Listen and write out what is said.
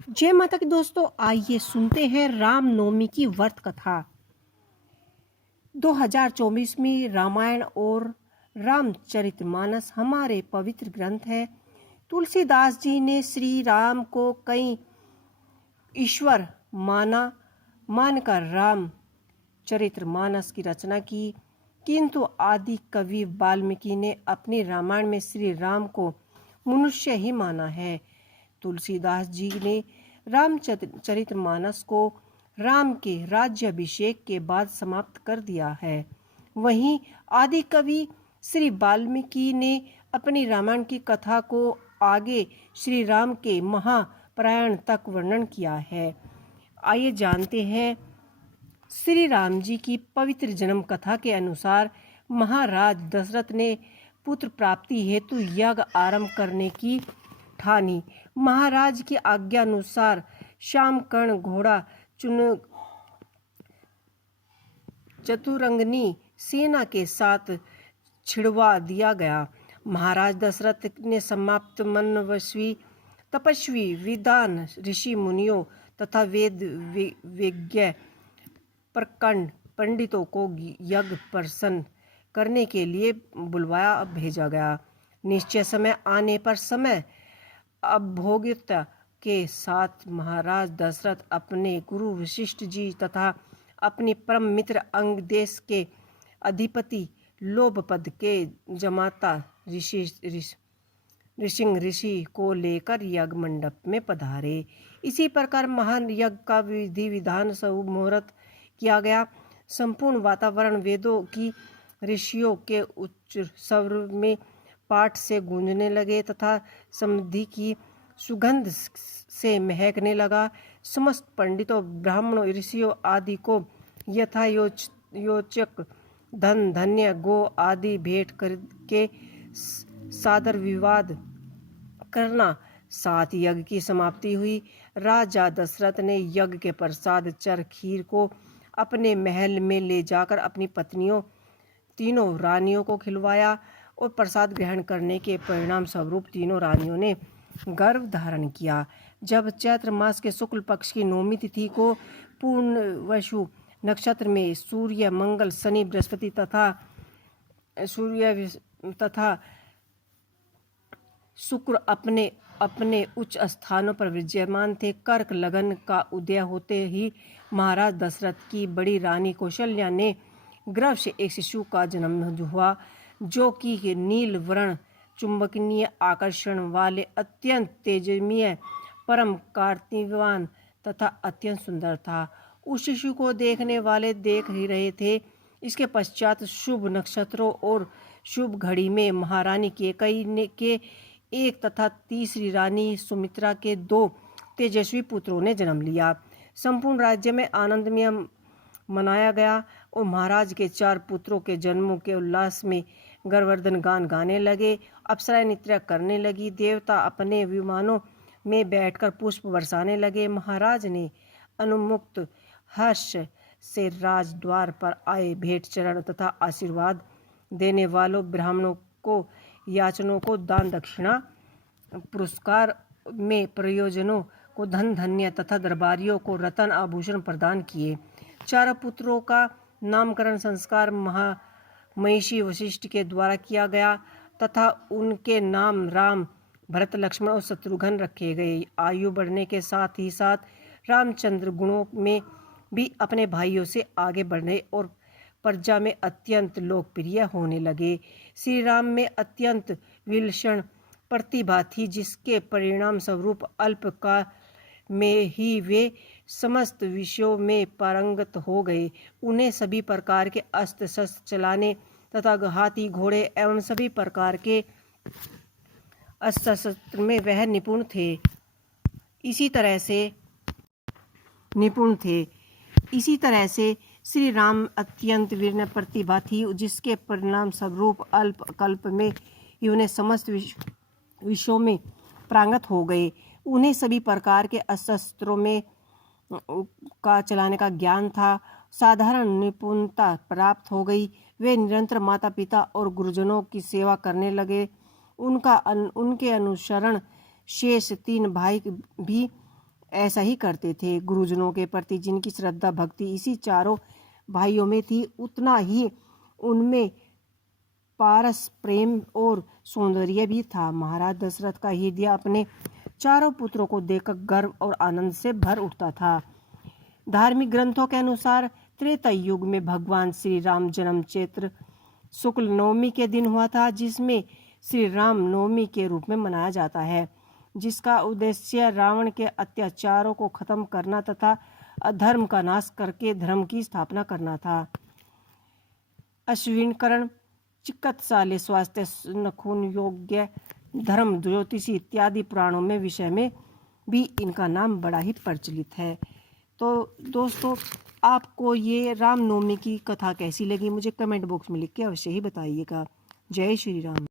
जय माता की दोस्तों, आइए सुनते हैं रामनवमी की व्रत कथा। 2024 में रामायण और रामचरितमानस हमारे पवित्र ग्रंथ है। तुलसीदास जी ने श्री राम को कई ईश्वर मानकर रामचरितमानस की रचना की, किंतु आदि कवि वाल्मीकि ने अपने रामायण में श्री राम को मनुष्य ही माना है। तुलसीदास जी ने रामचरितमानस को राम के राज्याभिषेक के बाद समाप्त कर दिया है। वहीं आदि कवि श्री वाल्मीकि ने अपनी रामायण की कथा को आगे श्री राम के महाप्रयाण तक वर्णन किया है। आइए जानते हैं। श्री राम जी की पवित्र जन्म कथा के अनुसार महाराज दशरथ ने पुत्र प्राप्ति हेतु यज्ञ आरंभ करने की ठानी। महाराज की आज्ञा अनुसार श्यामकर्ण घोड़ा चतुरंगनी सेना के साथ छिड़वा दिया गया। महाराज दशरथ ने समाप्त मनस्वी तपस्वी विद्वान ऋषि मुनियों तथा वेद विज्ञ प्रकांड पंडितों को यज्ञ प्रसन्न करने के लिए बुलवाया भेजा गया। निश्चय समय आने पर समय अभोग्यता के साथ महाराज दशरथ अपने गुरु वशिष्ठ जी तथा अपने परम मित्र अंग देश के अधिपति लोभपद के जमाता ऋषि को लेकर यज्ञ मंडप में पधारे। इसी प्रकार महान यज्ञ का विधि विधान सब मुहूर्त किया गया। संपूर्ण वातावरण वेदों की ऋषियों के उच्च स्वर में पाठ से गूंजने लगे तथा समृद्धि की सुगंध से महकने लगा। समस्त पंडितों ब्राह्मणों ऋषियों आदि को यथायोचक धन धान्य गो आदि भेंट करके सादर विवाद करना। साथ यज्ञ की समाप्ति हुई। राजा दशरथ ने यज्ञ के प्रसाद चर खीर को अपने महल में ले जाकर अपनी पत्नियों तीनों रानियों को खिलवाया और प्रसाद ग्रहण करने के परिणाम स्वरूप तीनों रानियों ने गर्भ धारण किया। जब चैत्र मास के शुक्ल पक्ष की नवमी तिथि को पूर्णवसु नक्षत्र में सूर्य मंगल शनि बृहस्पति तथा शुक्र अपने अपने उच्च स्थानों पर विराजमान थे। कर्क लगन का उदय होते ही महाराज दशरथ की बड़ी रानी कौशल्या ने गर्भ से एक शिशु का जन्म हुआ, जो कि नील वर्ण चुंबकीय आकर्षण वाले अत्यंत तेजस्वी परम कार्तिवान तथा अत्यंत सुंदर था। उस शिशु को देखने वाले देख ही रहे थे। इसके पश्चात शुभ नक्षत्रों और शुभ घड़ी में महारानी कैकेयी के एक तथा तीसरी रानी सुमित्रा के 2 तेजस्वी पुत्रों ने जन्म लिया। संपूर्ण राज्य में आनंदमय मनाया गया और महाराज के 4 पुत्रों के जन्मों के उल्लास में गर्वर्धन गान गाने लगे। अप्सराएं नृत्य करने लगी। देवता अपने विमानों में बैठकर पुष्प बरसाने लगे। महाराज ने अनुमुक्त हर्ष से राजद्वार पर आए भेंट चरण तथा आशीर्वाद देने वालों ब्राह्मणों को याचकों को दान दक्षिणा पुरस्कार में प्रयोजनों को धन धान्य तथा दरबारियों को रत्न आभूषण प्रदान किए। 4 पुत्रों का नामकरण संस्कार महिषी वशिष्ठ के द्वारा किया गया तथा उनके नाम राम भरत लक्ष्मण और शत्रुघ्न रखे गए। आयु बढ़ने के साथ ही साथ रामचंद्र गुणों में भी अपने भाइयों से आगे बढ़ने और प्रजा में अत्यंत लोकप्रिय होने लगे। श्री राम में अत्यंत विलक्षण प्रतिभा थी, जिसके परिणाम स्वरूप अल्पकाल में ही वे समस्त विषयों में पारंगत हो गए। उन्हें सभी प्रकार के अस्त्र शस्त्र चलाने तथा हाथी घोड़े एवं सभी प्रकार के अस्त्र शस्त्र में वह निपुण थे। इसी तरह से श्री राम अत्यंत वीर प्रतिभा थी, जिसके परिणाम स्वरूप अल्प कल्प में ही उन्हें समस्त विषयों में पारंगत हो गए। उन्हें सभी प्रकार के अस्त्रों में का चलाने का ज्ञान था। साधारण निपुणता प्राप्त हो गई। वे निरंतर माता पिता और गुरुजनों की सेवा करने लगे। उनके अनुसरण शेष 3 भाई भी ऐसा ही करते थे। गुरुजनों के प्रति जिनकी श्रद्धा भक्ति इसी चारों भाइयों में थी, उतना ही उनमें पारस प्रेम और सौंदर्य भी था। महाराज दशरथ का हृदय अपने चारों पुत्रों को देखकर गर्व और आनंद से भर उठता था। धार्मिक ग्रंथों के अनुसार त्रेता युग में भगवान श्री राम जन्म चैत्र शुक्ल नवमी के दिन हुआ था, जिसमें श्री राम नवमी के रूप में मनाया जाता है, जिसका उद्देश्य रावण के अत्याचारों को खत्म करना तथा अधर्म का नाश करके धर्म की स्थापना करना था। अश्विनकरण, चिकित्सालय, स्वास्थ्य, नखून योग्य, धर्म, ज्योतिषी इत्यादि पुराणों में विषय में भी इनका नाम बड़ा ही प्रचलित है। तो दोस्तों, आपको ये रामनवमी की कथा कैसी लगी मुझे कमेंट बॉक्स में लिख के अवश्य ही बताइएगा। जय श्री राम।